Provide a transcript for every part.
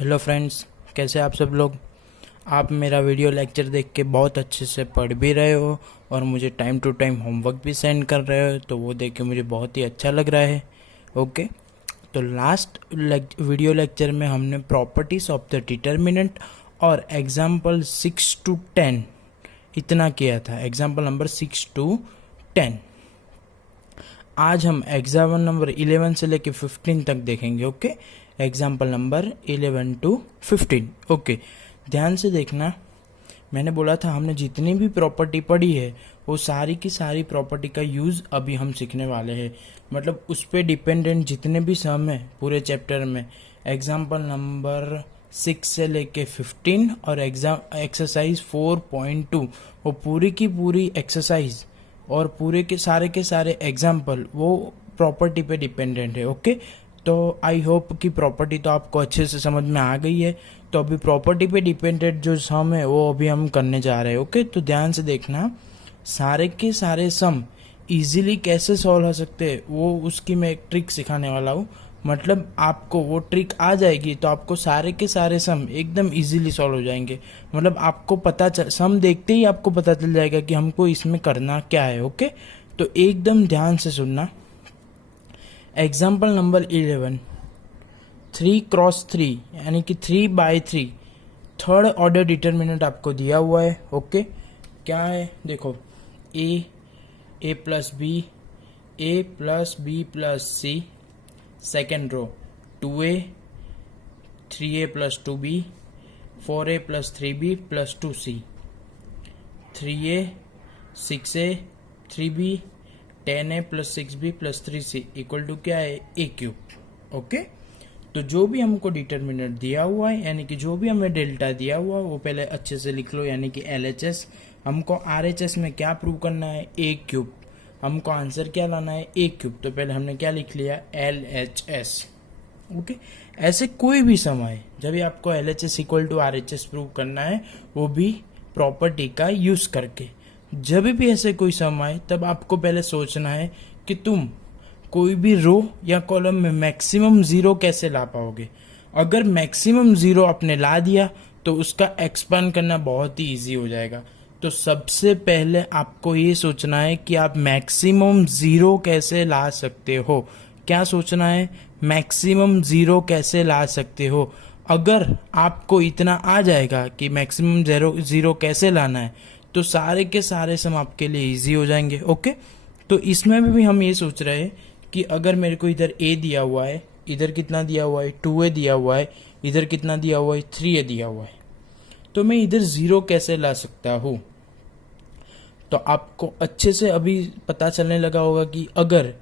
Hello friends, कैसे आप सब लोग। आप मेरा वीडियो लेक्चर देख के बहुत अच्छे से पढ़ भी रहे हो और मुझे टाइम टू टाइम होमवर्क भी सेंड कर रहे हो, तो वो देख के मुझे बहुत ही अच्छा लग रहा है। ओके, तो लास्ट वीडियो लेक्चर में हमने प्रॉपर्टीज ऑफ द डिटर्मिनेंट और एग्जाम्पल 6 to 10 इतना किया था। Example number 6 to 10। आज हम एग्जाम्पल नंबर 11 से लेके 15 तक देखेंगे। Okay, example number 11 to 15। Okay, ध्यान से देखना। मैंने बोला था हमने जितनी भी प्रॉपर्टी पढ़ी है वो सारी की सारी प्रॉपर्टी का यूज़ अभी हम सीखने वाले हैं। मतलब उस पर डिपेंडेंट जितने भी सम है पूरे चैप्टर में, एग्जाम्पल नंबर 6 से लेके 15 और एक्सरसाइज 4.2, वो पूरी की पूरी एक्सरसाइज और पूरे के सारे एग्जाम्पल वो प्रॉपर्टी पे डिपेंडेंट है। ओके, तो आई होप कि प्रॉपर्टी तो आपको अच्छे से समझ में आ गई है। तो अभी प्रॉपर्टी पे डिपेंडेंट जो सम है वो अभी हम करने जा रहे हैं। ओके, तो ध्यान से देखना। सारे के सारे सम इजीली कैसे सॉल्व हो सकते हैं वो उसकी मैं एक ट्रिक सिखाने वाला हूँ। मतलब आपको वो ट्रिक आ जाएगी तो आपको सारे के सारे सम एकदम इजीली सॉल्व हो जाएंगे। मतलब आपको पता चल, सम देखते ही आपको पता चल जाएगा कि हमको इसमें करना क्या है। ओके, तो एकदम ध्यान से सुनना। एग्जाम्पल नंबर 11, 3x3 यानी कि 3/3 थर्ड ऑर्डर डिटर्मिनेंट आपको दिया हुआ है। ओके, क्या है देखो, a plus B, a plus B plus C, second row 2a, 3a plus 2b, 4a plus 3b plus 2c, 3a, 6a, 3b, 10a plus 6b plus 3c equal to क्या है, a cube. Okay, तो जो भी हमको determinant दिया हुआ है यानी कि जो भी हमें डेल्टा दिया हुआ है वो पहले अच्छे से लिख लो, यानी कि LHS। हमको RHS में क्या प्रूव करना है, a क्यूब। हमको आंसर क्या लाना है, a क्यूब। तो पहले हमने क्या लिख लिया, LHS। ओके, ऐसे कोई भी समय जब भी आपको LHS equal to RHS prove करना है वो भी प्रॉपर्टी का यूज करके, जब भी ऐसे कोई सम आए तब आपको पहले सोचना है कि तुम कोई भी रो या कॉलम में मैक्सिमम जीरो कैसे ला पाओगे। अगर मैक्सिमम जीरो आपने ला दिया तो उसका एक्सपांड करना बहुत ही इजी हो जाएगा। तो सबसे पहले आपको ये सोचना है कि आप मैक्सिमम जीरो कैसे ला सकते हो। क्या सोचना है, मैक्सिमम जीरो कैसे ला सकते हो। अगर आपको इतना आ जाएगा कि मैक्सिमम जीरो कैसे लाना है तो सारे के सारे सम आपके लिए इजी हो जाएंगे। ओके, तो इसमें भी हम ये सोच रहे हैं कि अगर मेरे को इधर a दिया हुआ है, इधर कितना दिया हुआ है, 2a दिया हुआ है, इधर कितना दिया हुआ है, 3a दिया हुआ है, तो मैं इधर जीरो कैसे ला सकता हूँ। तो आपको अच्छे से अभी पता चलने लगा होगा कि अगर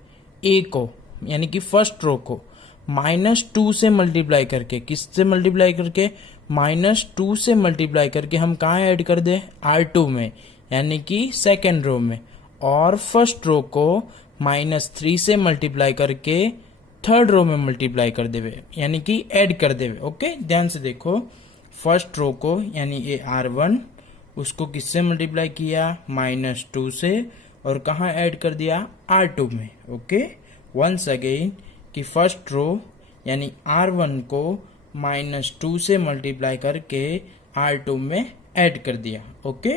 a को यानी कि फर्स्ट रो को -2 से मल्टीप्लाई करके, किससे मल्टीप्लाई करके, -2 से मल्टीप्लाई करके हम कहाँ ऐड कर दे, R2 में यानी कि सेकेंड रो में, और फर्स्ट रो को -3 से मल्टीप्लाई करके थर्ड रो में मल्टीप्लाई कर देवे यानी कि ऐड कर देवे। ओके, ध्यान से देखो। फर्स्ट रो को यानी ये R1 उसको किससे मल्टीप्लाई किया, -2 से, और कहाँ ऐड कर दिया, R2 में। ओके, वंस अगेन कि फर्स्ट रो यानी R1 को -2 से मल्टीप्लाई करके R2 में ऐड कर दिया। ओके,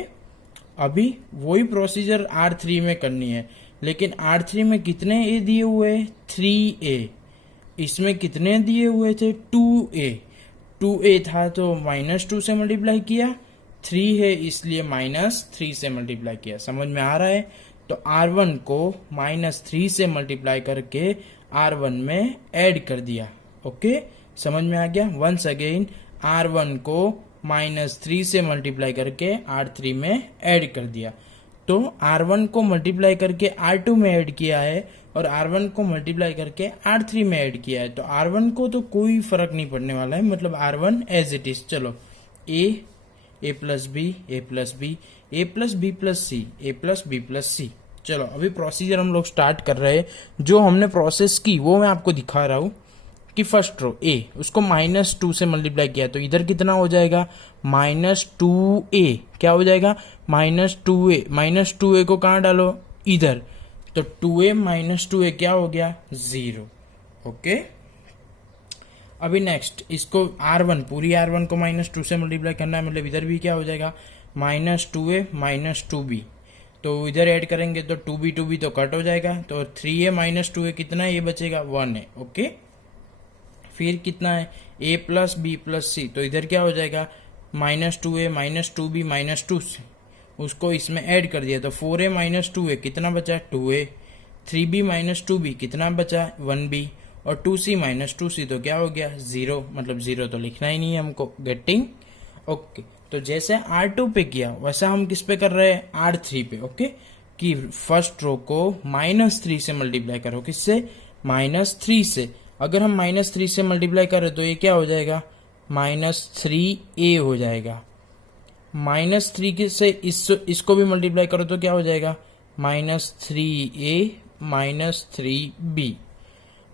अभी वही प्रोसीजर R3 में करनी है, लेकिन R3 में कितने a दिए हुए, 3a। इसमें कितने दिए हुए थे, 2a। 2a था तो -2 से मल्टीप्लाई किया, 3 है इसलिए -3 से मल्टीप्लाई किया। समझ में आ रहा है। तो R1 को -3 से मल्टीप्लाई करके R1 में ऐड कर दिया। ओके, समझ में आ गया। वंस अगेन R1 को -3 से मल्टीप्लाई करके R3 में ऐड कर दिया। तो R1 को मल्टीप्लाई करके R2 में ऐड किया है और R1 को मल्टीप्लाई करके R3 में ऐड किया है। तो R1 को तो कोई फर्क नहीं पड़ने वाला है, मतलब R1 एज इट इज। चलो, a plus B, a plus B, a plus B plus c, a plus B plus c. चलो अभी प्रोसीजर हम लोग स्टार्ट कर रहे हैं। जो हमने प्रोसेस की वो मैं आपको दिखा रहा हूँ कि फर्स्ट रो a उसको -2 से मल्टीप्लाई किया तो इधर कितना हो जाएगा, -2a। क्या हो जाएगा, -2a। -2a को कहाँ डालो, इधर। तो 2a -2a क्या हो गया, 0। ओके, अभी नेक्स्ट इसको R1 पूरी R1 को -2 से मल्टीप्लाई करना है, मतलब इधर भी क्या हो जाएगा -2a -2b, तो इधर ऐड करेंगे तो 2b तो कट हो जाएगा, तो 3a -2a कितना है, ये बचेगा 1 है। ओके, फिर कितना है a plus b plus c, तो इधर क्या हो जाएगा -2a -2b -2c, उसको इसमें ऐड कर दिया तो 4a -2a कितना बचा 2a, 3b -2b कितना बचा 1b, और 2c -2c तो क्या हो गया 0, मतलब 0 तो लिखना ही नहीं है हमको। गेटिंग? ओके, तो जैसे R2 पे किया वैसा हम किस पे कर रहे हैं R3 पे। ओके, कि फर्स्ट रो को -3 से मल्टीप्लाई करो, किससे -3 से। अगर हम -3 से मल्टीप्लाई करें तो ये क्या हो जाएगा -3a हो जाएगा, -3 से इसको भी मल्टीप्लाई करो तो क्या हो जाएगा -3a -3b,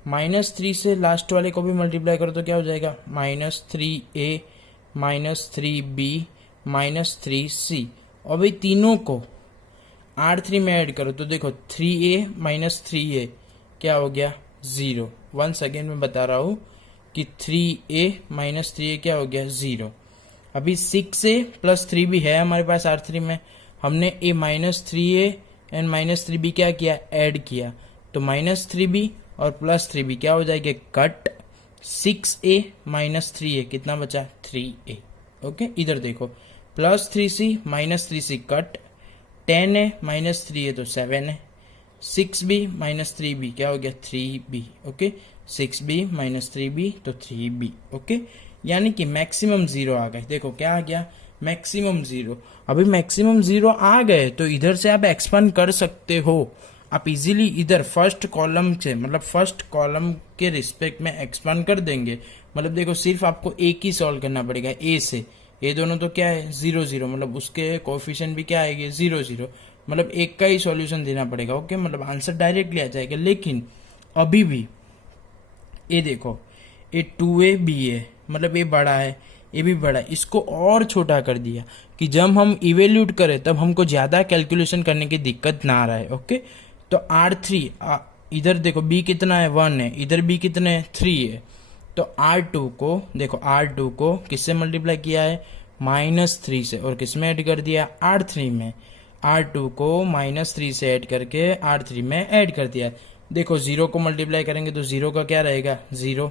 -3 से लास्ट वाले को भी मल्टीप्लाई करो तो क्या हो जाएगा -3a -3b -3c, और भाई तीनों को R3 में ऐड करो तो देखो 3a -3a क्या हो गया 0। वंस अगेन मैं बता रहा हूँ कि 3a -3a क्या हो गया 0। अभी 6a प्लस 3b है हमारे पास R3 में, हमने a -3a एंड -3b क्या किया ऐड किया, तो -3b और +3b क्या हो जाएगा कट, 6a -3a कितना बचा 3a। ओके, इधर देखो +3c -3c cut, 10a -3a तो 7 है, 6b -3b क्या हो गया 3b। ओके, 6b -3b तो 3b। ओके, यानी कि मैक्सिमम 0 आ गए। देखो क्या आ गया मैक्सिमम 0। अभी मैक्सिमम 0 आ गए तो इधर से आप एक्सपांड कर सकते हो, आप इजीली इधर फर्स्ट कॉलम से, मतलब फर्स्ट कॉलम के रिस्पेक्ट में एक्सपांड कर देंगे। मतलब देखो सिर्फ आपको एक ही सॉल्व करना पड़ेगा ए से, ये दोनों तो क्या है 0 0, मतलब उसके कोएफिशिएंट भी क्या आएंगे 0 0, मतलब एक का ही सॉल्यूशन देना पड़ेगा। ओके, मतलब आंसर डायरेक्टली आ जाएगा। लेकिन अभी भी ये देखो ये 2ab है, मतलब ये बड़ा है ये भी बड़ा है, इसको और छोटा कर दिया कि जब हम इवेल्यूट करें तब हमको ज्यादा कैलकुलेशन करने की दिक्कत ना आ रहा है। ओके, तो R3 इधर देखो b कितना है 1 है, इधर b कितने है 3 है, तो R2 को देखो R2 को किससे मल्टीप्लाई किया है -3 से, और किस में ऐड कर दिया R3 में, R2 को -3 से ऐड करके R3 में ऐड कर दिया। देखो 0 को मल्टीप्लाई करेंगे तो 0 का क्या रहेगा 0,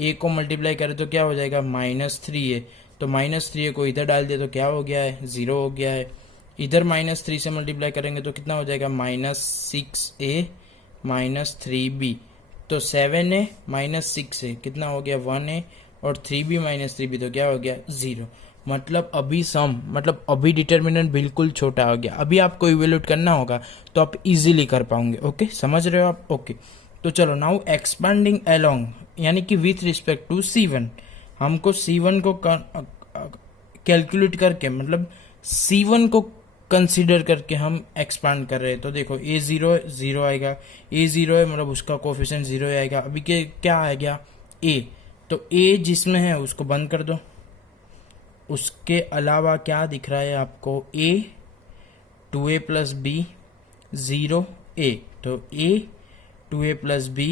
a को मल्टीप्लाई करें तो क्या हो जाएगा -3a, तो -3a को इधर डाल दिया तो क्या हो गया है 0 हो गया है। इधर -3 से मल्टीप्लाई करेंगे तो कितना हो जाएगा -6a -3b, तो 7a -6a कितना हो गया 1a, और 3b -3b तो क्या हो गया 0। मतलब अभी सम, मतलब अभी डिटर्मिनेंट बिल्कुल छोटा हो गया। अभी आपको इवेल्यूट करना होगा तो आप इजीली कर पाओगे। ओके, समझ रहे हो आप? ओके, तो चलो नाउ एक्सपांडिंग अलोंग, यानी कि विथ रिस्पेक्ट टू C1, हमको C1 को कैलकुलेट करके, मतलब C1 को कंसीडर करके हम एक्सपांड कर रहे हैं। तो देखो a 0 आएगा, a 0 है मतलब उसका कोफिशिएंट 0 आएगा। अभी के क्या आ गया a, तो a जिसमें है उसको बंद कर दो, उसके अलावा क्या दिख रहा है आपको a 2a plus b 0a, तो a 2a plus b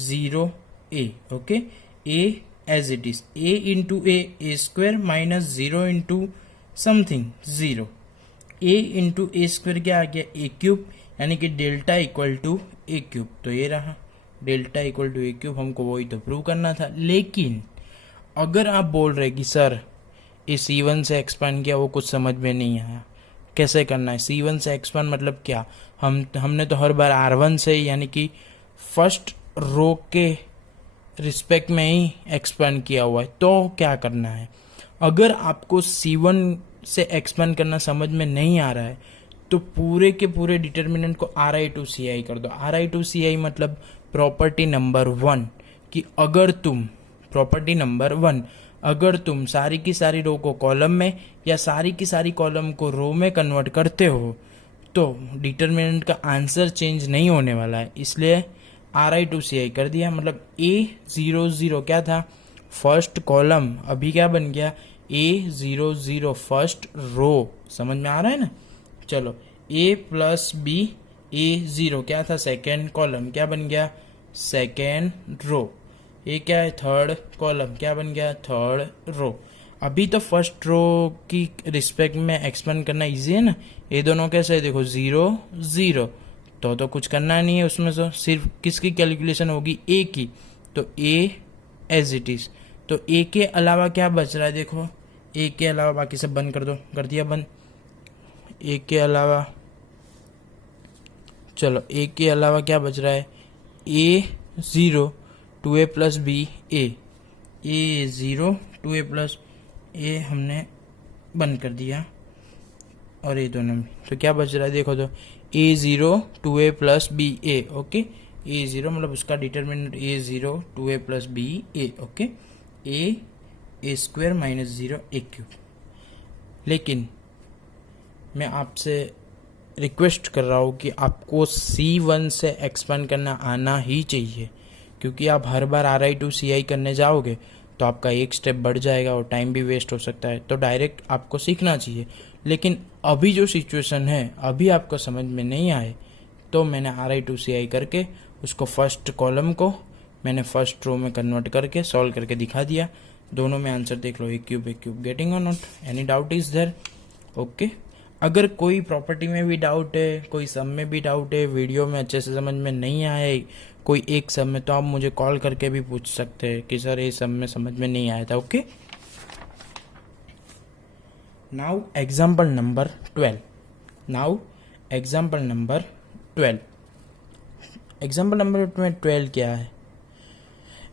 0a। Okay, a as it is a into a square minus 0 into something 0, a into A square क्या आ गया a क्यूब, यानी कि delta equal to a cube. तो ये रहा delta equal to a cube, हमको वही तो प्रूव करना था। लेकिन अगर आप बोल रहे कि सर ये C1 से एक्सपांड किया वो कुछ समझ में नहीं आया, कैसे करना है C1 से एक्सपांड, मतलब क्या, हमने तो हर बार R1 से यानी कि फर्स्ट रो के रिस्पेक्ट में ही एक्सपांड किया हुआ है, तो क्या करना है। अगर आपको C1 से एक्सपांड करना समझ में नहीं आ रहा है तो पूरे के पूरे डिटर्मिनेंट को RI टू CI कर दो। RI टू CI मतलब प्रॉपर्टी नंबर 1, कि अगर तुम प्रॉपर्टी नंबर 1 अगर तुम सारी की सारी रो को कॉलम में या सारी की सारी कॉलम को रो में कन्वर्ट करते हो तो डिटर्मिनेंट का आंसर चेंज नहीं होने वाला है, इसलिए RI टू CI कर दिया। मतलब A 0 0 क्या था फर्स्ट कॉलम, अभी क्या बन गया A 0 0 फर्स्ट रो। समझ में आ रहा है ना? चलो A प्लस B A 0 क्या था सेकेंड कॉलम, क्या बन गया सेकेंड रो। ये क्या है, थर्ड कॉलम, क्या बन गया, थर्ड रो। अभी तो फर्स्ट रो की रिस्पेक्ट में एक्सपेंड करना इजी है ना। ये दोनों कैसे है, देखो 0 0, तो कुछ करना नहीं है उसमें, तो सिर्फ किसकी कैलकुलेशन होगी, ए की। तो ए एज इट इज। तो ए के अलावा क्या बच रहा है, देखो ए के अलावा बाकी सब बंद कर दो, कर दिया बंद। ए के अलावा, चलो ए के अलावा क्या बच रहा है, ए 0 2a प्लस बी ए 0 2a प्लस ए हमने बंद कर दिया, और ये दोनों में तो क्या बच रहा है, देखो तो ए 0 2a प्लस बी ए। ओके, ए 0 मतलब उसका डिटर्मिनेंट ए 0 2a प्लस बी ए। ओके, ए स्क्वायर माइनस 0 ए क्यूब। लेकिन मैं आपसे रिक्वेस्ट कर रहा हूँ कि आपको C1 से एक्सपेंड करना आना ही चाहिए, क्योंकि आप हर बार RI to CI करने जाओगे तो आपका एक स्टेप बढ़ जाएगा और टाइम भी वेस्ट हो सकता है। तो डायरेक्ट आपको सीखना चाहिए। लेकिन अभी जो सिचुएशन है, अभी आपको समझ में नहीं आए, तो मैंने RI to CI करके उसको फर्स्ट कॉलम को मैंने फर्स्ट रो में कन्वर्ट करके सॉल्व करके दिखा दिया। दोनों में आंसर देख लो, ए क्यूब। गेटिंग और not? Any doubt is there? Okay, अगर कोई प्रॉपर्टी में भी डाउट है, कोई सम में भी डाउट है, वीडियो में अच्छे से समझ में नहीं आए कोई एक सम में, तो आप मुझे कॉल करके भी पूछ सकते हैं कि सर ये सम में समझ में नहीं आया था। Okay, now example number 12। Example number 12 क्या है?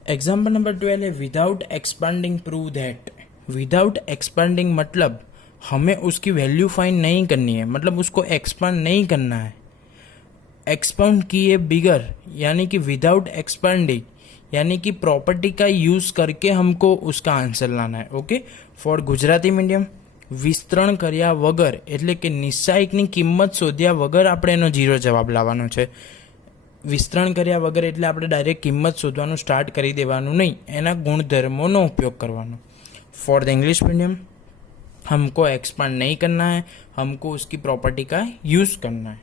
एग्जाम्पल नंबर 12 है without expanding prove that. Without expanding मतलब हमें उसकी वैल्यू फाइंड नहीं करनी है, मतलब उसको एक्सपांड नहीं करना है। एक्सपाउंड किए बिगर, यानी कि विदाउट एक्सपांडिंग, यानी कि प्रॉपर्टी का यूज करके हमको उसका आंसर लाना है। ओके, फॉर गुजराती मीडियम વિસ્તરણ કર્યા વગર એટલે કે નિશ્ચાયકની કિંમત શોધ્યા વગર આપણે એનો 0 જવાબ લાવવાનો છે। વિસ્તરણ કર્યા વગર એટલે આપણે ડાયરેક્ટ કિંમત શોધવાનું સ્ટાર્ટ કરી દેવાનું નહીં, એના ગુણધર્મોનો ઉપયોગ કરવાનો। ફોર ધ इंग्लिश मीडियम हमको एक्सपांड नहीं करना है, हमको उसकी प्रॉपर्टी का यूज करना है।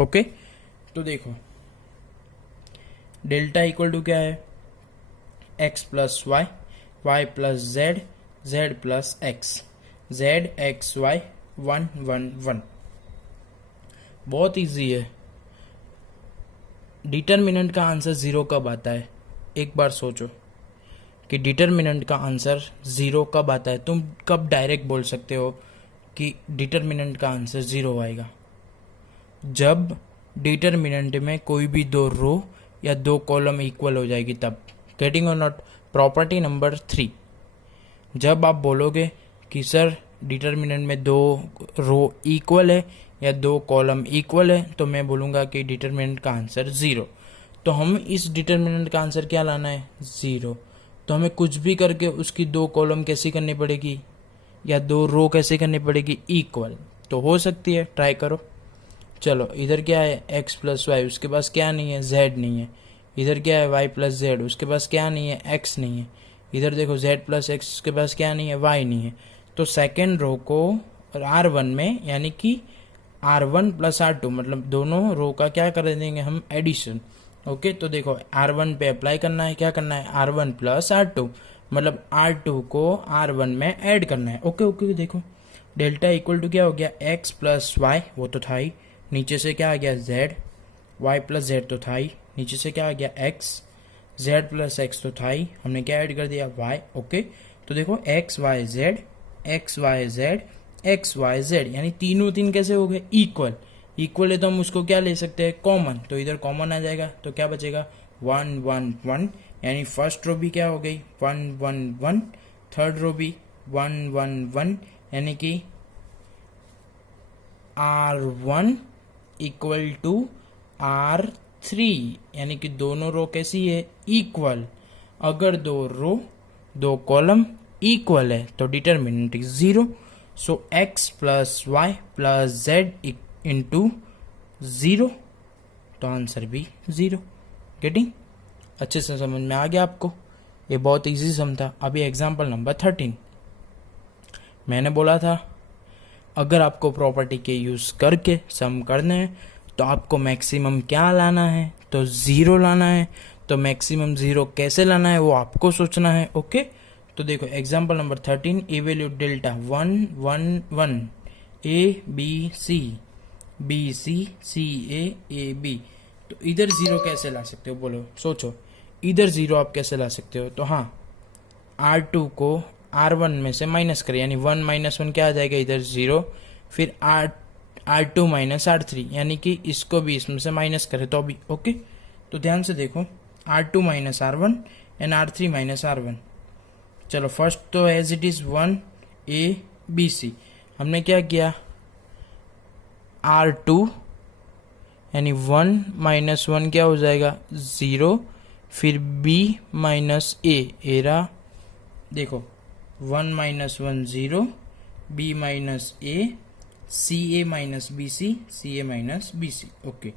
ओके, तो देखो डेल्टा इक्वल टू क्या है, X plus Y plus Z plus X, Z X Y 1 1 1। बहुत इजी है। डिटर्मिनेंट का आंसर 0 कब आता है, एक बार सोचो कि डिटर्मिनेंट का आंसर 0 कब आता है। तुम कब डायरेक्ट बोल सकते हो कि डिटर्मिनेंट का आंसर 0 आएगा? जब डिटर्मिनेंट में कोई भी 2 रो या 2 कॉलम इक्वल हो जाएगी तब। गेटिंग और नॉट? प्रॉपर्टी नंबर 3, जब आप बोलोगे कि सर डिटर्मिनेंट में 2 रो इक्वल है या 2 कॉलम इक्वल है, तो मैं बोलूँगा कि डिटर्मिनेंट का आंसर 0। तो हम इस डिटर्मिनेंट का आंसर क्या लाना है, 0। तो हमें कुछ भी करके उसकी 2 कॉलम कैसी करनी पड़ेगी या 2 रो कैसे करनी पड़ेगी, इक्वल। तो हो सकती है, ट्राई करो। चलो, इधर क्या है, x प्लस वाई, उसके पास क्या नहीं है, z नहीं है। इधर क्या है, y प्लस जेड, उसके पास क्या नहीं है, x नहीं है। इधर देखो z प्लस एक्स, उसके पास क्या नहीं है, y नहीं है। तो सेकेंड रो को R1 में, यानी कि R1 प्लस R2, मतलब दोनों रो का क्या कर देंगे हम, एडिशन। ओके, तो देखो R1 पे अप्लाई करना है, क्या करना है, R1 प्लस R2, मतलब R2 को R1 में ऐड करना है। ओके, देखो डेल्टा इक्वल टू क्या हो गया, x प्लस वाई, वो तो था ही, नीचे से क्या आ गया, z, y प्लस जेड तो था ही, नीचे से क्या आ गया, x, z प्लस एक्स तो था ही, हमने क्या ऐड कर दिया, y। ओके, तो देखो x y z, यानी तीन कैसे हो गए, इक्वल है, तो हम उसको क्या ले सकते हैं, कॉमन। तो इधर कॉमन आ जाएगा, तो क्या बचेगा, 1 1 1, यानी फर्स्ट रो भी क्या हो गई, 1 1 1, थर्ड रो भी 1 1 1, यानी कि R1 इक्वल टू R3, यानी कि दोनों रो कैसी है, इक्वल। अगर 2 रो 2 कॉलम इक्वल है तो determinant is 0। So x plus Y plus Z into 0, तो आंसर भी 0। गेटिंग? अच्छे से समझ में आ गया आपको? ये बहुत इजी सम था। अभी एग्जाम्पल नंबर 13। मैंने बोला था अगर आपको प्रॉपर्टी के यूज़ करके सम करने हैं तो आपको मैक्सिमम क्या लाना है, तो 0 लाना है। तो मैक्सिमम 0 कैसे लाना है वो आपको सोचना है। ओके, तो देखो example number 13, evaluate delta 1 1 1 A B C B C C A B. तो इधर 0 कैसे ला सकते हो, बोलो सोचो, इधर 0 आप कैसे ला सकते हो। तो हाँ, R2 को R1 में से माइनस करें, यानी 1 माइनस 1 क्या आ जाएगा इधर 0, फिर R2 माइनस R3, यानी कि इसको भी इसमें से माइनस करें तो अभी। ओके, तो ध्यान से देखो, R2 minus R1 and R3 minus R1। चलो फर्स्ट तो as it is 1 A B C, हमने क्या किया, R2 यानी 1 माइनस 1 क्या हो जाएगा 0, फिर B माइनस ए रहा, देखो 1 minus 1 0, B minus A, c a minus b c minus b c. Okay,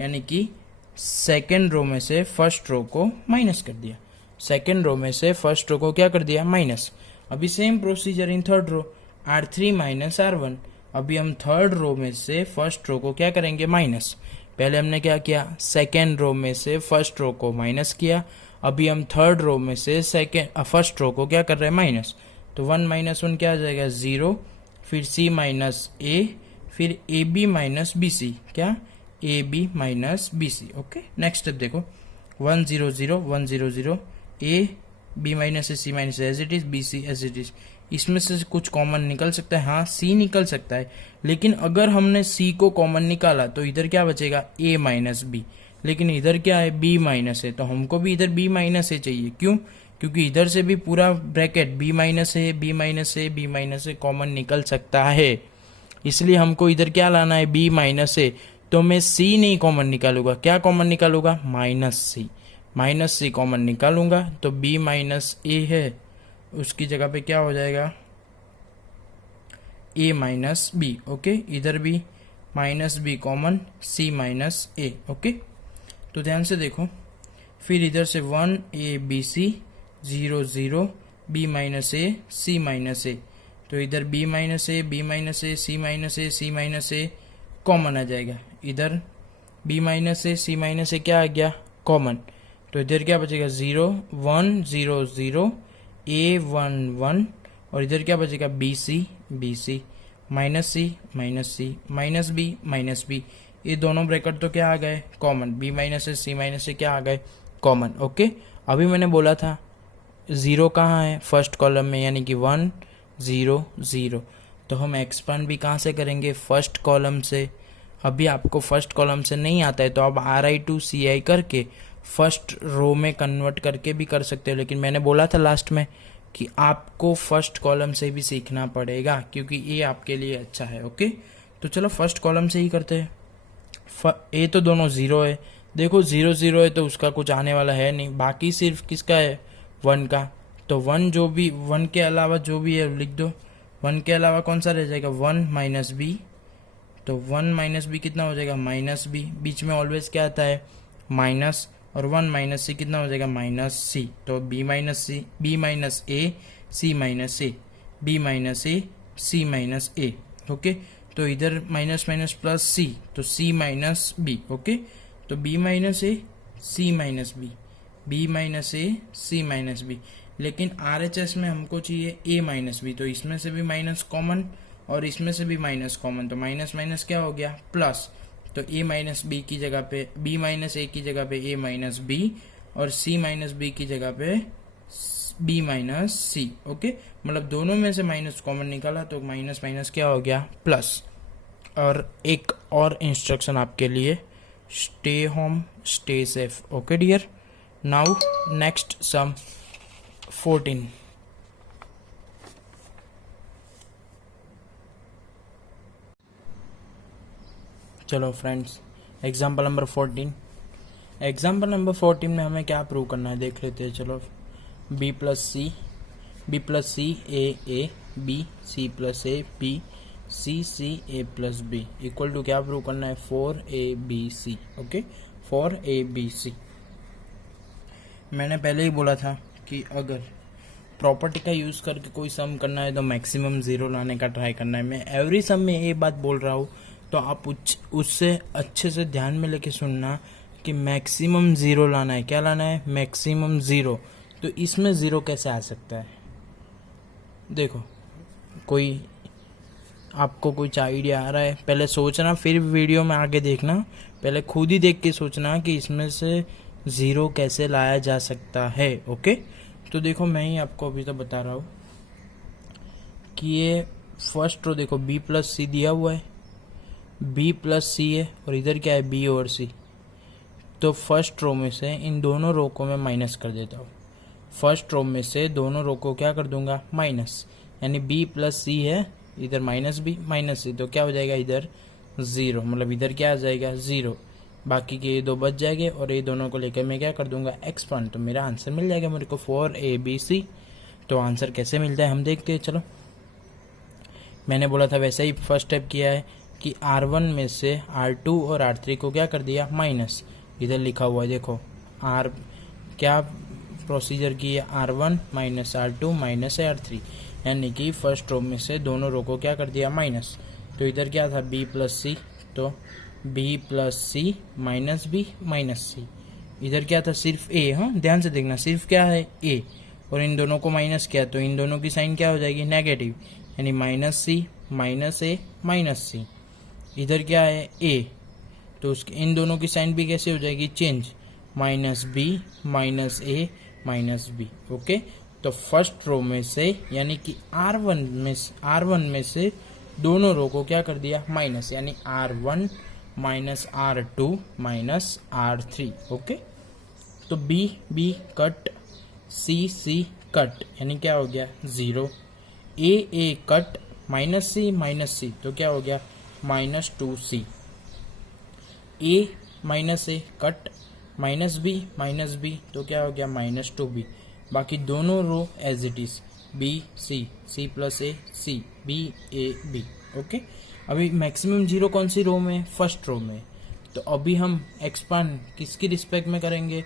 यानी कि सेकेंड रो में से फर्स्ट रो को माइनस कर दिया, सेकेंड रो में से फर्स्ट रो को क्या कर दिया माइनस। अभी same procedure in third row, R3 minus R1। अभी हम थर्ड रो में से फर्स्ट रो को क्या करेंगे माइनस। पहले हमने क्या किया, सेकेंड रो में से फर्स्ट रो को माइनस किया, अभी हम थर्ड रो में से फर्स्ट रो को क्या कर रहे हैं माइनस। तो 1 माइनस 1 क्या आ जाएगा 0, फिर C माइनस ए, फिर ए बी माइनस बी सी, क्या a B minus b c. Okay, next step देखो, 1 0 0 1 0 0 a B minus A C minus as it is, b c as it is. इसमें से कुछ कॉमन निकल सकता है, हाँ सी निकल सकता है, लेकिन अगर हमने सी को कॉमन निकाला तो इधर क्या बचेगा ए माइनस बी, लेकिन इधर क्या है बी माइनस है, तो हमको भी इधर बी माइनस ए चाहिए। क्यों, क्योंकि इधर से भी पूरा ब्रैकेट बी माइनस है बी माइनस है बी माइनस ए कॉमन निकल सकता है, इसलिए हमको इधर क्या लाना है बी माइनस ए। तो मैं सी नहीं कॉमन निकालूंगा, क्या कॉमन निकालूंगा माइनस सी कॉमन निकालूंगा, तो बी माइनस ए है, उसकी जगह पे क्या हो जाएगा ए माइनस बी। ओके, इधर भी minus b common, c minus ए। ओके, तो ध्यान से देखो, फिर इधर से 1 A B c 0 0 b minus A C minus a, तो इधर b minus A B minus A C minus A C minus a common आ जाएगा, इधर b minus A C minus a क्या आ गया कॉमन, तो इधर क्या बचेगा 0 1 0 0 ए 1 1, और इधर क्या बचेगा B c minus c minus B, ये दोनों ब्रैकेट तो क्या आ गए common, B minus c minus से क्या आ गए कॉमन। ओके, अभी मैंने बोला था 0 कहाँ है फर्स्ट कॉलम में, यानी कि 1 0 0, तो हम एक्सपांड भी कहाँ से करेंगे फर्स्ट कॉलम से। अभी आपको फर्स्ट कॉलम से नहीं आता है तो आप RI to CI करके फर्स्ट रो में कन्वर्ट करके भी कर सकते हो, लेकिन मैंने बोला था लास्ट में कि आपको फर्स्ट कॉलम से भी सीखना पड़ेगा क्योंकि ये आपके लिए अच्छा है। ओके, तो चलो फर्स्ट कॉलम से ही करते हैं। ए तो दोनों 0 है, देखो 0 0 है तो उसका कुछ आने वाला है नहीं, बाकी सिर्फ किसका है 1 का, तो 1 जो भी 1 के अलावा जो भी है लिख दो, 1 के अलावा कौन सा रह जाएगा 1 माइनस बी, तो 1 माइनस बी कितना हो जाएगा माइनस बी, बीच में ऑलवेज क्या आता है माइनस, और 1 माइनस सी कितना हो जाएगा माइनस सी, तो B minus A C minus A B minus A C minus A. Okay, तो इधर माइनस माइनस प्लस सी, तो सी माइनस बी। ओके, तो बी माइनस ए सी माइनस बी, बी माइनस ए सी minus B, लेकिन RHS में हमको चाहिए ए minus B, तो इसमें से भी माइनस कॉमन और इसमें से भी माइनस कॉमन, तो माइनस माइनस क्या हो गया प्लस, तो ए माइनस बी की जगह पे बी माइनस ए की जगह पे ए माइनस बी, और सी माइनस बी की जगह पे बी माइनस सी। ओके, मतलब दोनों में से माइनस कॉमन निकाला तो माइनस माइनस क्या हो गया प्लस। और एक और इंस्ट्रक्शन आपके लिए, stay home stay safe. Okay dear, now next sum 14। चलो friends, example number 14। Example number 14 में हमें क्या प्रूव करना है देख लेते हैं। चलो, B plus C A B C plus A B C A plus B equal to क्या प्रूव करना है 4ABC। Okay, 4ABC। मैंने पहले ही बोला था कि अगर प्रॉपर्टी का यूज़ करके कोई सम करना है तो मैक्सिमम 0 लाने का ट्राई करना है। मैं एवरी सम में ये बात बोल रहा हूँ, तो आप उससे अच्छे से ध्यान में लेके सुनना कि मैक्सिमम ज़ीरो लाना है। क्या लाना है? Maximum zero. तो इसमें ज़ीरो कैसे आ सकता है? देखो, कोई आपको कुछ आइडिया आ रहा है? पहले सोचना, फिर वीडियो में आगे देखना। पहले खुद ही देख के सोचना कि इसमें से ज़ीरो कैसे लाया जा सकता है। ओके, तो देखो मैं ही आपको अभी तो बता रहा हूँ कि ये फर्स्ट रो देखो, बी प्लस सी दिया हुआ है, बी प्लस सी है, और इधर क्या है? बी और सी। तो फर्स्ट रो में से इन दोनों रो को मैं माइनस कर देता हूँ। फर्स्ट रो में से दोनों रो को क्या कर दूंगा? माइनस। यानी बी प्लस सी है, इधर माइनस बी माइनस सी, तो क्या हो जाएगा? इधर ज़ीरो, मतलब इधर क्या आ जाएगा? ज़ीरो। बाकी के ये दो बच जाएंगे और ये दोनों को लेकर मैं क्या कर दूंगा? एक्सपांड। तो मेरा आंसर मिल जाएगा मेरे को 4ABC। तो आंसर कैसे मिलता है हम देखते हैं। चलो, मैंने बोला था वैसे ही फर्स्ट स्टेप किया है कि R1 में से R2 और R3 को क्या कर दिया? माइनस। इधर लिखा हुआ है देखो, R क्या प्रोसीजर की है? R1 minus R2 minus R3, यानी कि फर्स्ट रो में से दोनों रो को क्या कर दिया? माइनस। तो इधर क्या था? B प्लस सी, तो B प्लस सी माइनस B माइनस सी। इधर क्या था? सिर्फ A। हाँ, ध्यान से देखना, सिर्फ क्या है? A। और इन दोनों को माइनस किया तो इन दोनों की साइन क्या हो जाएगी? नेगेटिव, यानी minus c minus A minus c. इधर क्या है? A। तो उसके इन दोनों की साइन भी कैसे हो जाएगी? Change, minus B minus A minus B। Okay, तो फर्स्ट रो में से यानी कि R1 में से दोनों रो को क्या कर दिया? माइनस, यानी R1 minus R2 minus R3। Okay, तो B कट, C कट, यानी क्या हो गया? Zero. A cut, minus C, तो क्या हो गया? Minus 2C। A minus A cut, minus B, तो क्या हो गया? Minus 2B। बाकी दोनों row as it is, C plus A C, B। Okay, अभी मैक्सिमम जीरो कौन सी रो में? फर्स्ट रो में। तो अभी हम एक्सपांड किसकी रिस्पेक्ट में करेंगे?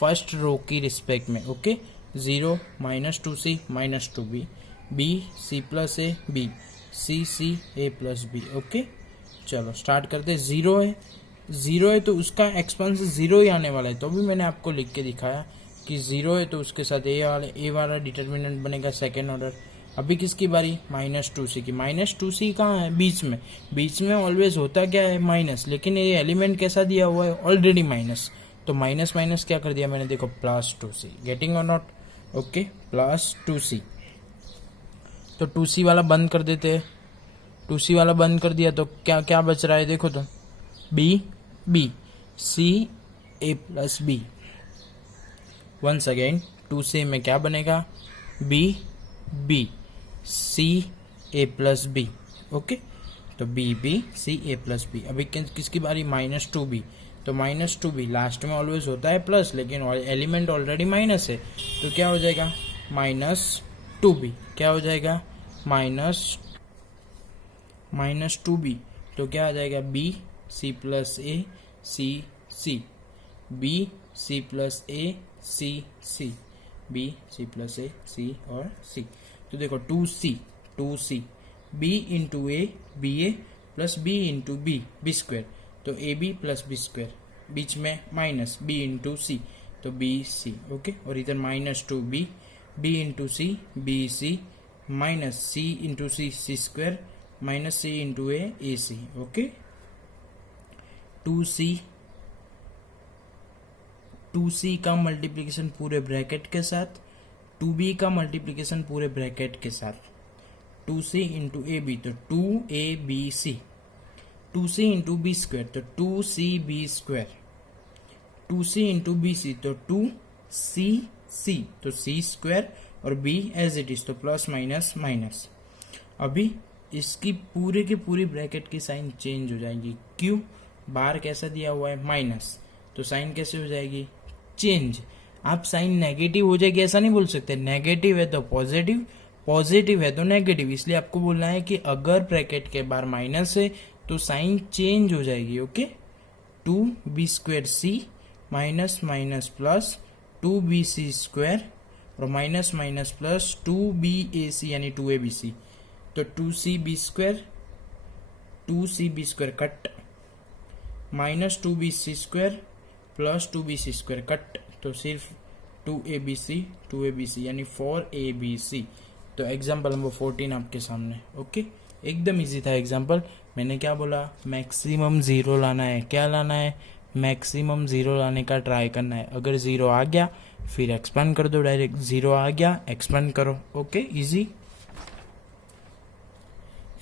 फर्स्ट रो की रिस्पेक्ट में। Okay, zero minus 2C minus 2B, C plus A B, C A plus B। Okay, चलो स्टार्ट करते। ज़ीरो है तो उसका एक्सपांशन ज़ीरो ही आने वाला है। तो अभी मैंने आपको लिख के दिखाया कि ज़ीरो है तो उसके साथ ए वाला डिटर्मिनेंट बनेगा सेकेंड ऑर्डर। अभी किसकी बारी? माइनस 2C की। माइनस 2C कहाँ है? बीच में ऑलवेज होता क्या है? माइनस। लेकिन ये एलिमेंट कैसा दिया हुआ है? Already minus. तो माइनस माइनस क्या कर दिया मैंने? देखो, प्लस 2C। गेटिंग और नॉट? Okay, plus 2C। तो 2C वाला बंद कर देते हैं। 2C वाला बंद कर दिया तो क्या क्या बच रहा है? देखो तो, B C A plus B। Once again 2C में क्या बनेगा? B C A plus B। Okay, तो B C A plus B। अभी किसकी बारी? Minus 2B। तो माइनस 2B लास्ट में ऑलवेज होता है प्लस, लेकिन एलिमेंट ऑलरेडी माइनस है, तो क्या हो जाएगा? Minus 2B। क्या हो जाएगा? Minus 2B। तो क्या आ जाएगा? B C plus A C B C plus A C B C plus A C और C। तो देखो 2C B into A BA plus B into B square, तो AB प्लस B स्क्वायर, बीच में minus B into C, तो BC। Okay, और इधर minus 2B B into C BC minus C into C square minus C into A AC। Okay, 2C का multiplication पूरे bracket के साथ, 2B का मल्टीप्लिकेशन पूरे ब्रैकेट के साथ, 2C इंटू AB तो 2ABC, 2C into B square तो 2CB square, 2C into BC तो 2CC, तो C स्क्वायर और B एज इट इज, तो प्लस माइनस माइनस। अभी इसकी पूरे की पूरी ब्रैकेट की साइन चेंज हो जाएगी। क्यों? बाहर कैसा दिया हुआ है? माइनस, तो साइन कैसे हो जाएगी? चेंज। आप साइन नेगेटिव हो जाएगी ऐसा नहीं बोल सकते, नेगेटिव है तो पॉजिटिव, पॉजिटिव है तो नेगेटिव। इसलिए आपको बोलना है कि अगर ब्रैकेट के बाहर माइनस है तो साइन चेंज हो जाएगी। Okay, 2B square C minus minus plus 2BC square और माइनस माइनस प्लस 2BAC यानी 2ABC, तो 2CB square cut minus 2BC square plus 2bc² cut, तो सिर्फ 2abc यानी 4abc। तो एग्जाम्पल नंबर 14 आपके सामने। ओके, एकदम इजी था एग्जाम्पल। मैंने क्या बोला, मैक्सिमम 0 लाना है। क्या लाना है? मैक्सिमम 0 लाने का ट्राई करना है। अगर 0 आ गया फिर एक्सपेंड कर दो डायरेक्ट, 0 आ गया एक्सपेंड करो। Okay, easy.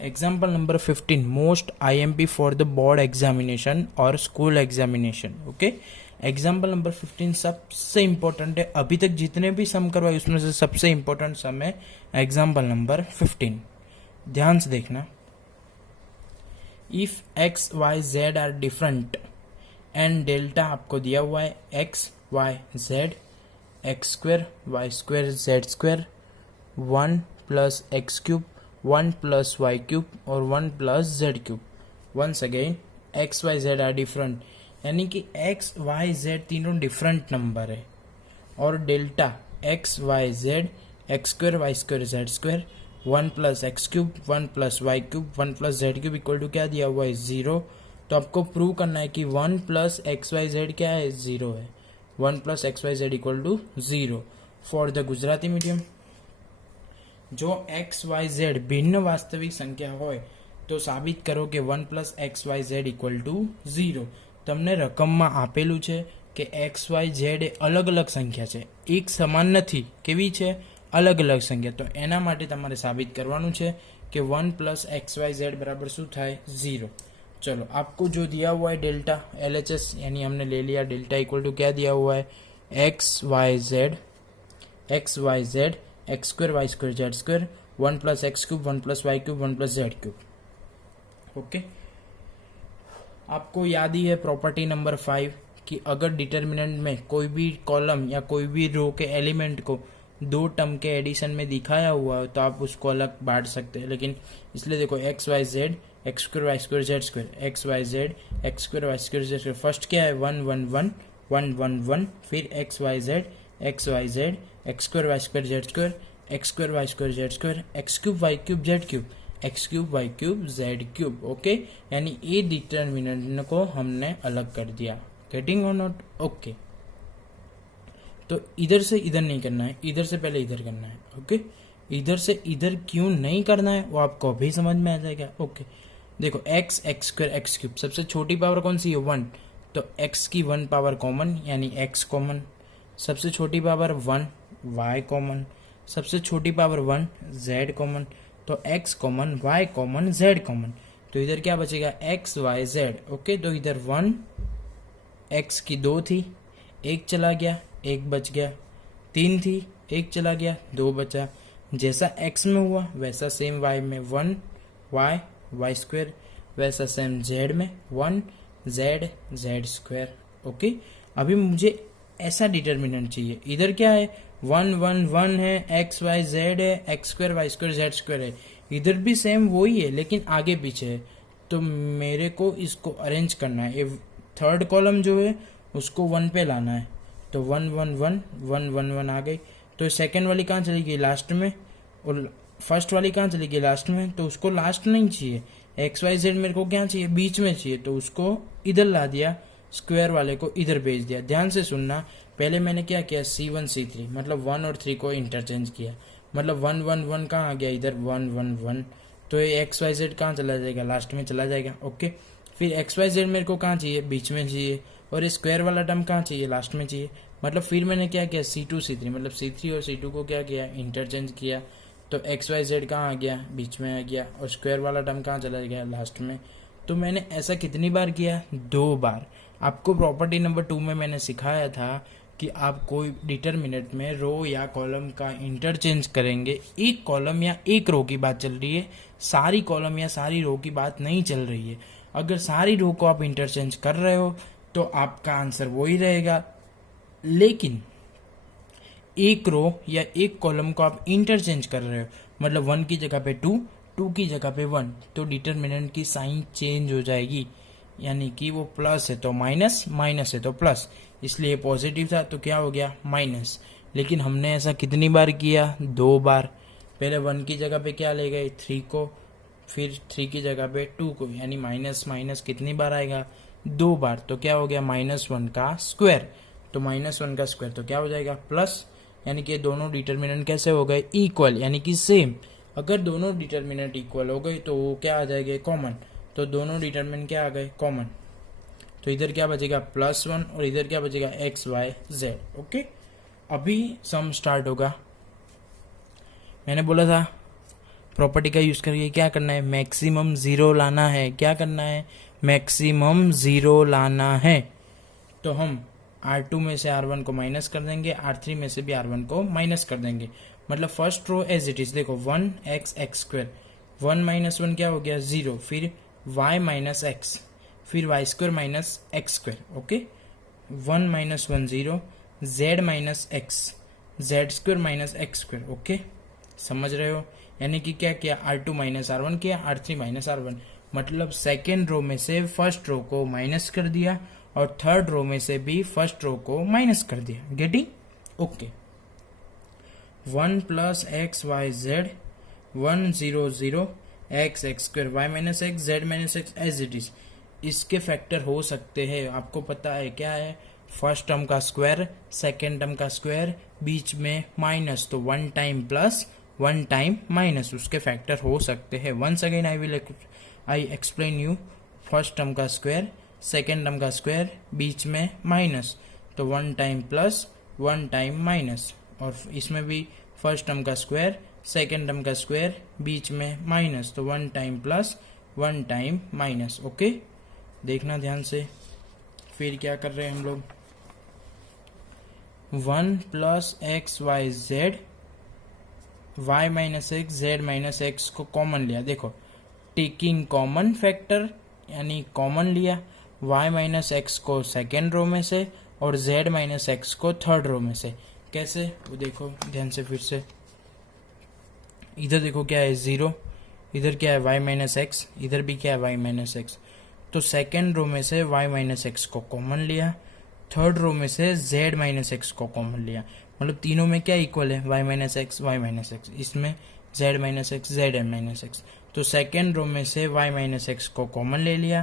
Example number 15, most IMP for the board examination और school examination. Okay, example number 15 सबसे इंपॉर्टेंट है। अभी तक जितने भी सम करवाए उसमें से सबसे इंपॉर्टेंट सम है एग्जाम्पल नंबर 15। ध्यान से देखना। If x y z are different and delta आपको दिया हुआ है x y z x square y square z square 1 plus X cube 1 plus Y cube और 1 plus Z cube. Once again X Y Z are different, यानी कि X Y Z तीनों different number है और delta X Y Z X square Y square Z square 1 plus X cube 1 plus Y cube 1 plus Z cube equal to क्या दिया हुआ है 0। तो आपको प्रूव करना है कि 1 प्लस एक्स वाई जेड क्या है 0 है। 1 plus X Y Z equal to 0 for the Gujarati medium. जो एक्स वाई जेड भिन्न वास्तविक संख्या હોય તો સાબિત કરો કે 1 plus X Y Z equal to 0। તમને રકમમાં આપેલું છે કે એક્સ વાય ઝેડ એ અલગ અલગ સંખ્યા છે, એક સમાન નથી। કેવી છે? અલગ અલગ સંખ્યા। તો એના માટે તમારે સાબિત કરવાનું છે કે 1 પ્લસ एक्स वाई जेड बराबर શું થાય 0। चलो, आपको जो दिया हुआ है डेल्टा LHS यानी हमने ले लिया डेल्टा इक्वल टू क्या दिया हुआ है X Y Z X square Y square Z square 1 plus X cube 1 plus Y cube 1 plus Z cube. Okay, आपको याद ही है प्रॉपर्टी नंबर 5 कि अगर डिटर्मिनेंट में कोई भी कॉलम या कोई भी रो के एलिमेंट को दो टर्म के एडिशन में दिखाया हुआ है तो आप उसको अलग बांट सकते हैं। लेकिन इसलिए देखो X Y Z X square Y square Z square X Y Z X square Y square Z square. First क्या है 1 1 1 1 1 1, फिर X Y Z X square Y square Z square X square Y square Z square X cube Y cube Z cube X cube Y cube Z cube. Okay, यानी ये determinant को हमने अलग कर दिया। गेटिंग और नॉट? ओके, तो इधर से इधर नहीं करना है, इधर से पहले इधर करना है। ओके, इधर से इधर क्यों नहीं करना है वो आपको अभी समझ में आ जाएगा। ओके, देखो x x square X cube, सबसे छोटी पावर कौन सी है 1, तो एक्स की 1 पावर कॉमन यानी एक्स कॉमन। सबसे छोटी पावर 1 वाई कॉमन, सबसे छोटी पावर 1 जेड कॉमन। तो X common Y common Z common, तो इधर क्या बचेगा एक्स वाई जेड। ओके, तो इधर 1 एक्स की 2 थी, 1 चला गया 1 बच गया, 3 थी 1 चला गया 2 बचा। जैसा एक्स में हुआ वैसा सेम वाई में 1 वाई वाई स्क्वायर, वैसा सेम जेड में 1 जेड जेड स्क्वायर। ओके, अभी मुझे ऐसा डिटर्मिनेंट चाहिए। इधर क्या है 1 1 1 है, एक्स वाई जेड है, X square Y square Z square है। इधर भी सेम वही है लेकिन आगे पीछे है, तो मेरे को इसको अरेंज करना है। ये थर्ड कॉलम जो है उसको 1 पे लाना है, तो 1 1 1 1 1 1 आ गई। तो सेकेंड वाली कहाँ चली गई लास्ट में, और फर्स्ट वाली कहाँ चली गई लास्ट में, तो उसको लास्ट नहीं चाहिए। एक्स वाई जेड मेरे को क्या चाहिए बीच में चाहिए, तो उसको इधर ला दिया, स्क्वायर वाले को इधर भेज दिया। ध्यान से सुनना, पहले मैंने क्या किया C1 C3 मतलब 1 और 3 को इंटरचेंज किया, मतलब 1 1 1 कहाँ आ गया इधर 1 1 1, तो ये एक्स वाई जेड कहाँ चला जाएगा लास्ट में चला जाएगा। ओके, फिर एक्स वाई जेड मेरे को कहाँ चाहिए बीच में चाहिए, और ये स्क्वायर वाला टर्म कहाँ चाहिए लास्ट में चाहिए। मतलब फिर मैंने क्या किया C2 C3 मतलब C3 और C2 को क्या किया इंटरचेंज किया, तो एक्स वाई जेड कहाँ आ गया बीच में आ गया, और स्क्वायर वाला टर्म कहाँ चला गया लास्ट में। तो मैंने ऐसा कितनी बार किया 2 बार। आपको प्रॉपर्टी नंबर 2 में मैंने सिखाया था कि आप कोई डिटरमिनेंट में रो या कॉलम का इंटरचेंज करेंगे। एक कॉलम या एक रो की बात चल रही है, सारी कॉलम या सारी रो की बात नहीं चल रही है। अगर सारी रो को आप इंटरचेंज कर रहे हो तो आपका आंसर वही रहेगा, लेकिन एक रो या एक कॉलम को आप इंटरचेंज कर रहे हो मतलब 1 की जगह पे 2 2 की जगह पे 1, तो डिटरमिनेंट की साइन चेंज हो जाएगी, यानी कि वो प्लस है तो माइनस, माइनस है तो प्लस, इसलिए पॉजिटिव था तो क्या हो गया माइनस। लेकिन हमने ऐसा कितनी बार किया 2 बार। पहले 1 की जगह पे क्या ले गए 3 को, फिर 3 की जगह पे 2 को, यानी माइनस माइनस कितनी बार आएगा 2 बार, तो क्या हो गया -1 का स्क्वायर, तो -1 का स्क्वायर तो क्या हो जाएगा प्लस, यानी कि दोनों डिटर्मिनेंट कैसे हो गए इक्वल, यानी कि सेम। अगर दोनों डिटर्मिनेंट इक्वल हो गए तो वो क्या आ जाएगा कॉमन, तो दोनों डिटर्मिनेंट क्या आ गए कॉमन, तो इधर क्या बचेगा +1 और इधर क्या बचेगा XYZ। ओके, अभी सम स्टार्ट होगा। मैंने बोला था प्रॉपर्टी का यूज करके क्या करना है, मैक्सिमम 0 लाना है। क्या करना है, मैक्सिमम 0 लाना है। तो हम R2 में से R1 को माइनस कर देंगे, R3 में से भी R1 को माइनस कर देंगे। मतलब first row as it is, देखो 1x(x²), 1 - 1 क्या हो गया 0, फिर y - x, फिर y² - x²। Okay, 1 - 1 0, z - x, z² - x²। Okay, समझ रहे हो, यानी कि क्या किया, R2 - R1 किया, R3 - R1, मतलब सेकेंड रो में से फर्स्ट रो को माइनस कर दिया और थर्ड रो में से भी फर्स्ट रो को माइनस कर दिया। Getting? Okay, 1 + XYZ 1 0 0 x(x²), y - x, z - x as it is. इसके फैक्टर हो सकते हैं, आपको पता है क्या है, फर्स्ट टर्म का स्क्वायर, सेकेंड टर्म का स्क्वायर, बीच में माइनस, तो 1 टाइम प्लस 1 टाइम माइनस, उसके फैक्टर हो सकते हैं। Once again I explain you, first term का स्क्वायर, सेकेंड टर्म का स्क्वायर, बीच में माइनस, तो 1 टाइम प्लस 1 टाइम माइनस, और इसमें भी फर्स्ट टर्म का स्क्वायर, सेकेंड टर्म का स्क्वायर, बीच में माइनस, तो 1 time plus 1 time minus. Okay, देखना ध्यान से। फिर क्या कर रहे हैं हम लोग, 1 + XYZ y - x, z - x को कॉमन लिया। देखो, टेकिंग कॉमन फैक्टर, यानी कॉमन लिया, y - x को सेकेंड रो में से और z - x को थर्ड रो में से। कैसे, वो देखो ध्यान से फिर से। इधर देखो क्या है 0, इधर क्या है y - x, इधर भी क्या है y - x, तो सेकेंड रो में से y - x को कॉमन लिया, थर्ड रो में से z - x को कॉमन लिया, मतलब तीनों में क्या इक्वल है, y - x y - x, इसमें z - x z - x, तो सेकेंड रो में से y - x को कॉमन ले लिया,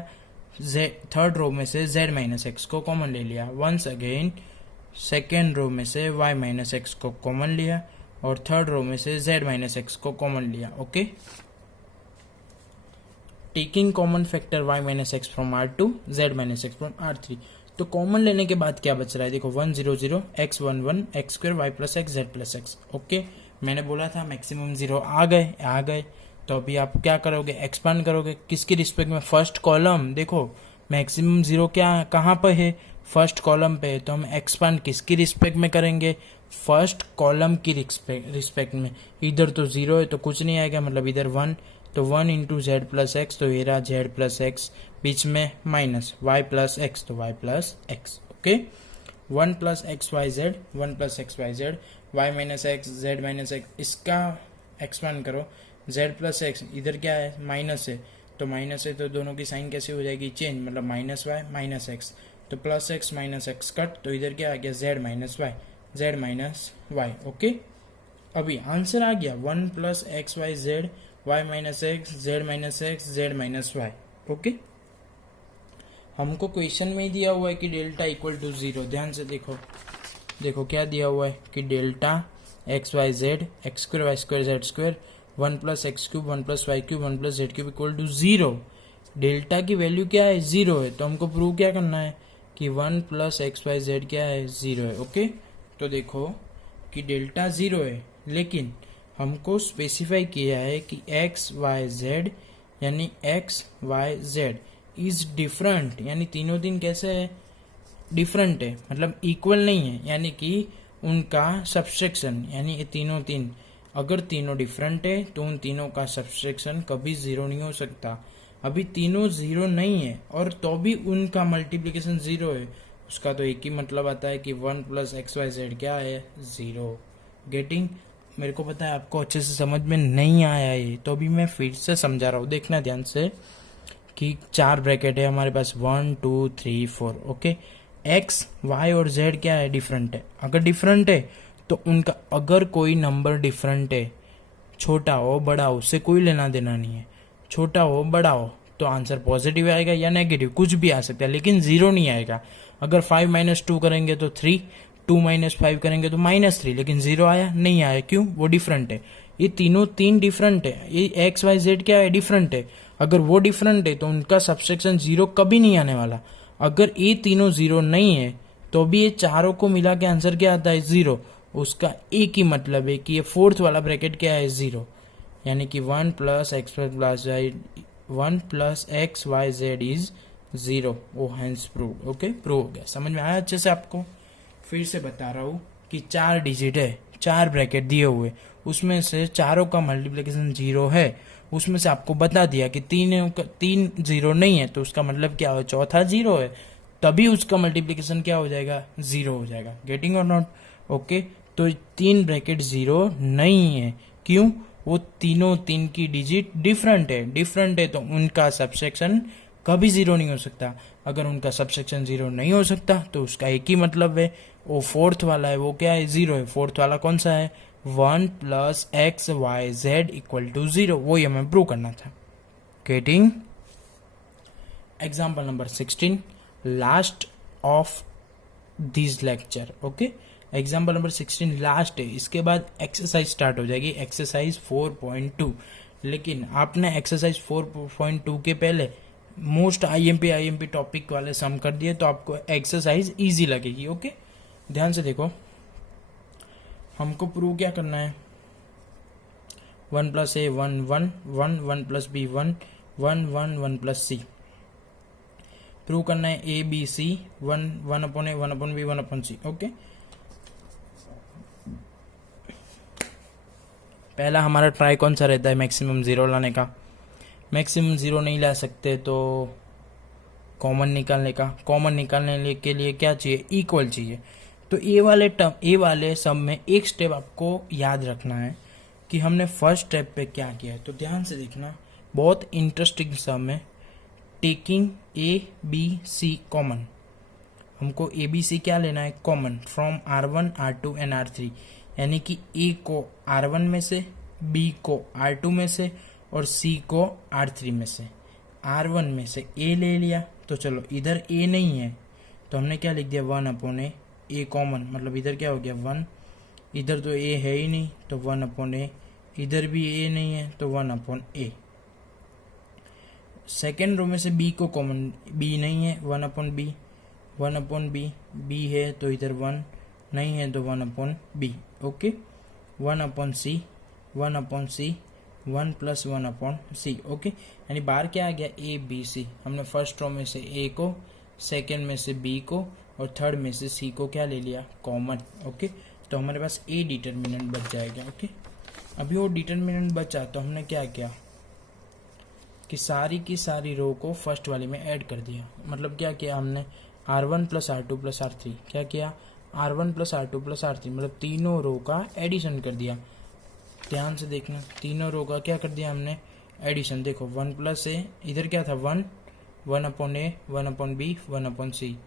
थर्ड रो में से z - x को कॉमन ले लिया। वंस अगेन सेकेंड रो में से y - x को कॉमन लिया और थर्ड रो में से z - x को कॉमन लिया। Okay, taking common factor y - x from R2, z - x from R3, तो कॉमन लेने के बाद क्या बच रहा है, देखो 1 0 0 x 1 1 x² y + x z + x। Okay, मैंने बोला था मैक्सिमम 0 आ गए, तो अभी आप क्या करोगे, एक्सपांड करोगे, किसकी रिस्पेक्ट में, फर्स्ट कॉलम। देखो मैक्सिमम 0 क्या कहाँ पे है, फर्स्ट कॉलम पे है, तो हम एक्सपांड किसकी रिस्पेक्ट में करेंगे, फर्स्ट कॉलम की रिस्पेक्ट में। इधर तो 0 है तो कुछ नहीं आएगा, मतलब इधर 1, तो 1 × z + x, तो ये रहा z + x, बीच में माइनस y + x, तो y + x। Okay, 1 + XYZ 1 + XYZ y - x z - x, इसका एक्सपांड करो, z + x, इधर क्या है माइनस है, तो माइनस है तो दोनों की साइन कैसे हो जाएगी चेंज, मतलब -y - x, तो +x - x कट, तो इधर क्या आ गया z - y। ओके, अभी आंसर आ गया 1 + XYZ y - x z - x z - y। Okay, हमको क्वेश्चन में ही दिया हुआ है कि डेल्टा इक्वल टू 0। ध्यान से देखो क्या दिया हुआ है कि delta XYZ x² y² z² 1 + x³ 1 + y³ 1 + z³ equal to 0। Delta की वैल्यू क्या है 0 है, तो हमको प्रूव क्या करना है कि 1 + XYZ क्या है 0 है। ओके, तो देखो कि डेल्टा 0 है, लेकिन हमको स्पेसिफाई किया है कि XYZ यानी XYZ इज डिफरेंट, यानी तीनों दिन कैसे है, डिफरेंट है, मतलब इक्वल नहीं है, यानी कि उनका सब्सट्रैक्शन, यानी ये तीन अगर तीनों डिफरेंट है तो उन तीनों का सब्सट्रैक्शन कभी 0 नहीं हो सकता। अभी तीनों 0 नहीं है और तो भी उनका मल्टीप्लिकेशन 0 है, उसका तो एक ही मतलब आता है कि 1 + XYZ क्या है 0। गेटिंग? मेरे को पता है आपको अच्छे से समझ में नहीं आया ये, तो अभी मैं फिर से समझा रहा हूँ, देखना ध्यान से कि 4 ब्रैकेट है हमारे पास 1 2 3 4। ओके, x y और z क्या है डिफरेंट है, अगर डिफरेंट है तो उनका अगर कोई नंबर डिफरेंट है, छोटा हो बड़ा हो उससे कोई लेना देना नहीं है, छोटा हो बड़ा हो तो आंसर पॉजिटिव आएगा या नेगेटिव, कुछ भी आ सकता है, लेकिन 0 नहीं आएगा। अगर 5 माइनस 2 करेंगे तो 3, 2 माइनस 5 करेंगे तो -3, लेकिन 0 आया नहीं आया, क्यों? वो डिफरेंट है। ये तीनों तीन डिफरेंट है, ये एक्स वाई जेड क्या है? डिफरेंट है। अगर वो डिफरेंट है तो उनका सबसेक्शन 0 कभी नहीं आने वाला। अगर ये तीनों 0 नहीं है तो भी ये चारों को मिला के आंसर क्या आता है? 0। उसका एक ही मतलब है कि ये फोर्थ वाला ब्रैकेट क्या है? 0। यानी कि 1 plus X Y Z is 0। वो हैंस प्रूव। ओके, प्रूव हो गया। समझ में आया अच्छे से आपको? फिर से बता रहा हूँ कि 4 डिजिट है, 4 ब्रैकेट दिए हुए, उसमें से चारों का मल्टीप्लिकेशन 0 है। उसमें से आपको बता दिया कि तीन 0 नहीं है, तो उसका मतलब क्या हो? चौथा 0 है, तभी उसका मल्टीप्लिकेशन क्या हो जाएगा? 0 हो जाएगा। गेटिंग और नॉट? ओके, तो 3 ब्रैकेट 0 नहीं है, क्यों? वो तीनों तीन की डिजिट डिफरेंट है तो उनका सबसेक्शन कभी 0 नहीं हो सकता। अगर उनका सबसेक्शन 0 नहीं हो सकता तो उसका एक ही मतलब है, वो फोर्थ वाला है, वो क्या है? 0 है। फोर्थ वाला कौन सा है? 1 plus X Y Z equal to 0। वो हमें प्रूव करना था। Getting? Example number 16, last of this lecture. Okay, example number 16 last है, इसके बाद एक्सरसाइज स्टार्ट हो जाएगी, एक्सरसाइज 4.2। लेकिन आपने एक्सरसाइज 4.2 के पहले मोस्ट आईएमपी टॉपिक वाले सम कर दिए, तो आपको एक्सरसाइज इजी लगेगी। ओके, ध्यान से देखो, हमको प्रूव क्या करना है? 1 plus A 1 1 1 1 plus B 1 1 1 1 plus C prove करना है। A B C 1 1 upon A 1 upon B 1 upon C. Okay, पहला हमारा ट्राई कौन सा रहता है? मैक्सिमम 0 लाने का। मैक्सिमम 0 नहीं ला सकते तो कॉमन निकालने का। कॉमन निकालने के लिए क्या चाहिए? इक्वल चाहिए। तो ए वाले सम में एक स्टेप आपको याद रखना है कि हमने फर्स्ट स्टेप पे क्या किया है। तो ध्यान से देखना, बहुत इंटरेस्टिंग सम है। Taking A B C common, हमको ए बी सी क्या लेना है? Common from R1 R2 and R3। यानी कि ए को R1 में से, बी को R2 में से और सी को R3 में से। R1 में से ए ले लिया, तो चलो इधर ए नहीं है तो हमने क्या लिख दिया? 1 अपॉन ए कॉमन, मतलब इधर क्या हो गया? 1। इधर तो ए है ही नहीं तो 1 अपॉन ए, इधर भी ए नहीं है तो 1 अपॉन ए। सेकेंड रो में से बी को कॉमन, बी नहीं है, 1 upon B, 1 upon B, B है तो इधर 1 नहीं है तो 1 अपॉन बी। ओके, 1 अपॉन सी, 1 अपॉन सी, 1 प्लस 1 अपॉन सी। ओके, यानी बाहर क्या आ गया? A B C. हमने फर्स्ट रो में से ए को, सेकेंड में से बी को और थर्ड में से सी को क्या ले लिया? कॉमन। ओके, तो हमारे पास ए डिटर्मिनेंट बच जाएगा। ओके, अभी वो डिटर्मिनेंट बचा तो हमने क्या किया कि सारी की सारी रो को फर्स्ट वाले में ऐड कर दिया। मतलब क्या किया हमने? R1 plus R2 plus R3। क्या किया? R1 plus R2 plus R3, मतलब तीनों रो का एडिशन कर दिया। ध्यान से देखना, तीनों रो का क्या कर दिया हमने? एडिशन। देखो 1 प्लस ए, इधर क्या था? 1 1 अपॉन ए 1 अपॉन बी 1 अपॉन सी,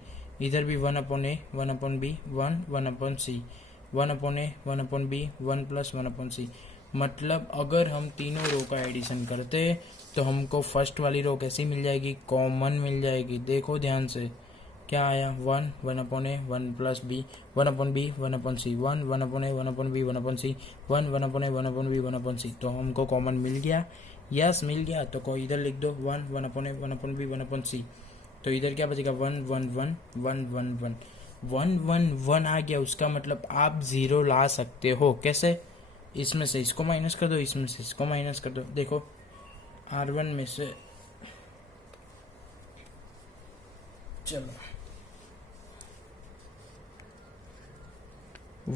इधर भी 1 अपॉन ए 1 अपॉन बी 1 1 अपॉन सी, 1 अपॉन ए 1 अपॉन बी 1 प्लस 1 अपॉन सी। मतलब अगर हम तीनों रो का एडिशन करते तो हमको फर्स्ट वाली रो कैसी मिल जाएगी? कॉमन मिल जाएगी। देखो ध्यान से, क्या आया? 1 1 अपॉन ए 1 plus B 1 upon B 1 upon सी, 1 1 अपॉन ए 1 अपॉन बी 1 अपॉन सी, 1 1 अपॉन ए 1 अपॉन बी 1 अपॉन सी। तो हमको कॉमन मिल गया। यस, मिल गया। तो कोई इधर लिख दो 1 1 अपॉन ए 1 अपॉन बी 1 अपॉन सी। तो इधर क्या बचेगा? 1 1 1 1 1 1 1 1 1 आ गया। उसका मतलब आप 0 ला सकते हो। कैसे? इसमें से इसको माइनस कर दो, इसमें से इसको माइनस कर दो। देखो R1 में से, चलो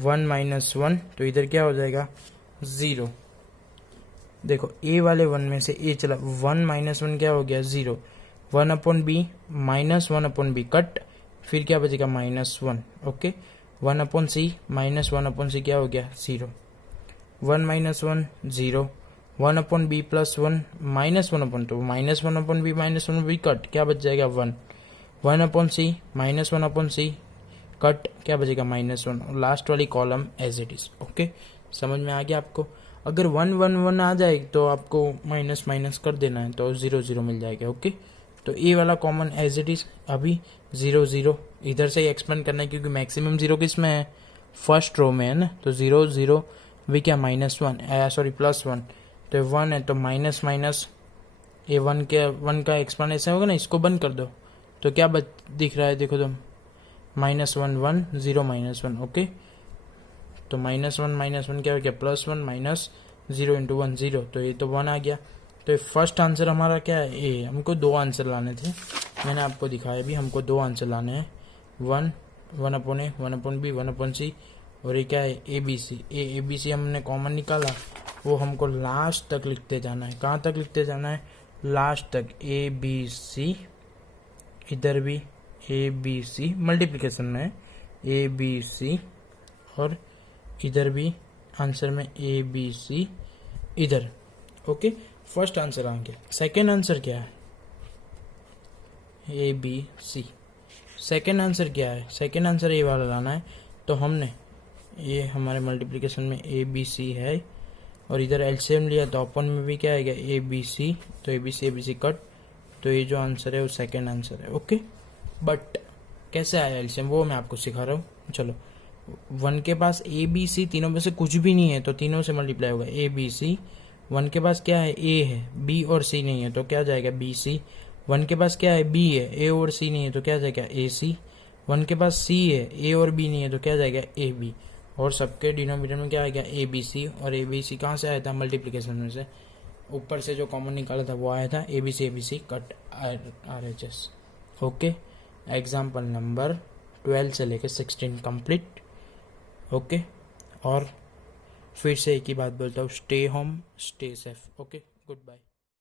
1 माइनस 1, तो इधर क्या हो जाएगा? 0। देखो ए वाले 1 में से ए चला, 1 माइनस 1 क्या हो गया? 0। 1 upon b minus 1 upon b cut, फिर क्या बचेगा? -1। Okay, 1 upon c minus 1 upon c क्या हो गया? 0। 1 minus 1 0। 1 upon b plus 1 minus 1 upon, तो minus 1 upon b minus 1 b cut, क्या बच जाएगा? 1। 1 upon c minus 1 upon c cut, क्या बचेगा? -1। और लास्ट वाली column as it is. Okay, समझ में आ गया आपको? अगर 1 1 1 आ जाए तो आपको माइनस माइनस कर देना है, तो 0 0 मिल जाएगा। ओके, तो ए वाला कॉमन एज इट इज, अभी 0 0 इधर से ही एक्सपेंड करना है क्योंकि मैक्सिमम 0 किस में है, फर्स्ट रो में है ना, तो 0 0 भी क्या -1 सॉरी +1, तो 1 है तो माइनस माइनस ये 1 का एक्सपेंड ऐसे होगा ना, इसको बंद कर दो तो क्या दिख रहा है, देखो तो -1 1 0 -1। ओके, तो -1 क्या हो गया, +1 माइनस 0 × 1 0, तो ये तो 1 आ गया। तो फर्स्ट आंसर हमारा क्या है, ए। हमको 2 आंसर लाने थे, मैंने आपको दिखाया भी, हमको 2 आंसर लाने हैं, 1 1/a 1/b 1/c, और ये क्या है, ए बी सी हमने कॉमन निकाला, वो हमको लास्ट तक लिखते जाना है। कहाँ तक लिखते जाना है, लास्ट तक, ए बी सी, इधर भी ए बी सी, मल्टीप्लिकेशन में ए बी सी, और इधर भी आंसर में ए बी सी इधर। ओके, फर्स्ट आंसर आ गया। सेकेंड आंसर क्या है, A B C. Second answer क्या है, सेकेंड आंसर ए वाला लाना है। तो हमने ये हमारे मल्टीप्लिकेशन में ए बी सी है, और इधर एलसीएम लिया तो अपन में भी क्या आएगा, ए बी सी, तो ए बी सी कट, तो ये जो आंसर है वो सेकेंड आंसर है। ओके, बट कैसे आया एलसीएम वो मैं आपको सिखा रहा हूँ। चलो, 1 के पास ए बी सी तीनों में से कुछ भी नहीं है तो तीनों से मल्टीप्लाई होगा, ए बी सी। 1 के पास क्या है, ए है, बी और सी नहीं है तो क्या जाएगा, बी सी। 1 के पास क्या है, बी है, ए और सी नहीं है तो क्या जाएगा, ए सी। 1 के पास सी है, ए और बी नहीं है तो क्या जाएगा, ए बी। और सबके डिनोमिनेटर में क्या आएगा, ए बी सी, और ए बी सी कहाँ से आया था, मल्टीप्लिकेशन में से, ऊपर से जो कॉमन निकाला था वो आया था, A B C cut R H S. Okay, example number 12 से लेकर 16 कंप्लीट। ओके, और फिर से एक ही बात बोलता हूँ, stay home stay safe. Okay, good bye.